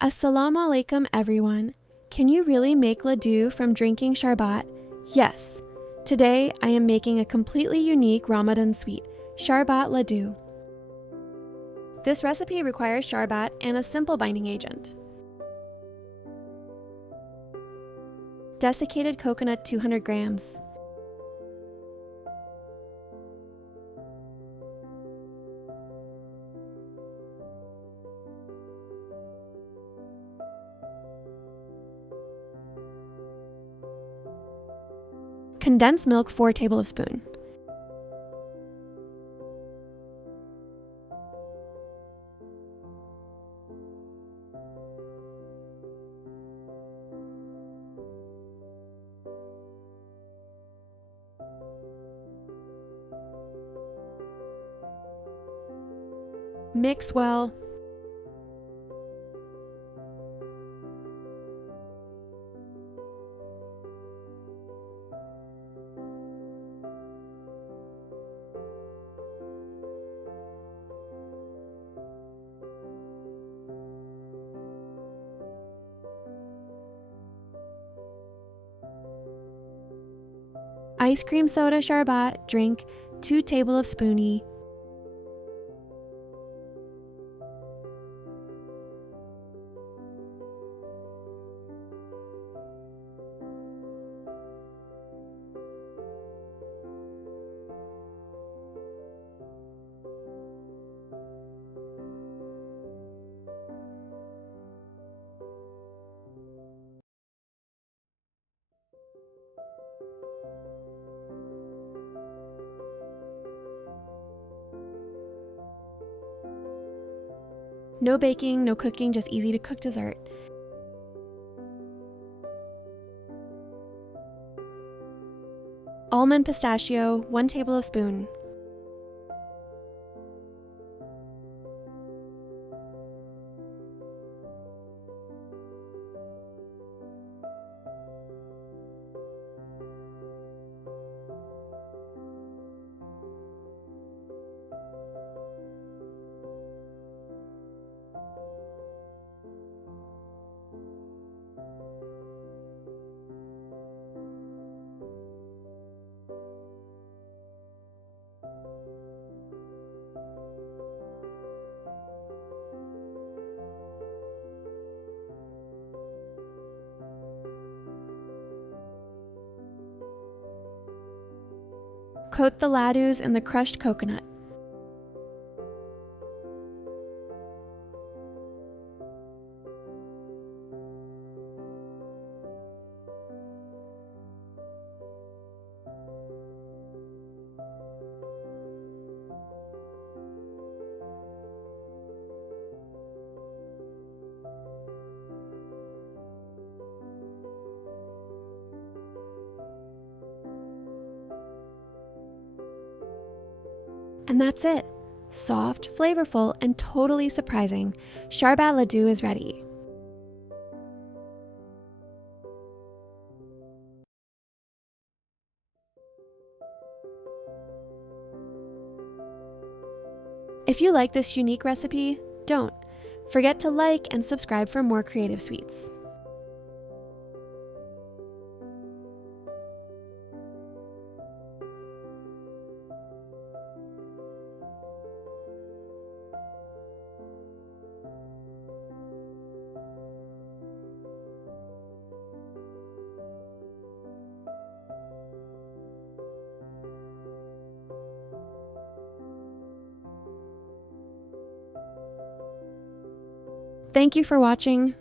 Assalamu alaikum everyone. Can you really make ladoo from drinking sharbat? Yes. Today I am making a completely unique Ramadan sweet, Sharbat Ladoo. This recipe requires sharbat and a simple binding agent. Desiccated coconut 200 grams. Condensed milk 4 tablespoons. Mix well. Ice cream soda sharbat drink 2 tablespoons. No baking, no cooking, just easy to cook dessert. Almond pistachio 1 tablespoon. Coat the ladoos in the crushed coconut. And that's it. Soft, flavorful, and totally surprising. Sharbat Ladoo is ready. If you like this unique recipe, don't forget to like and subscribe for more creative sweets. Thank you for watching.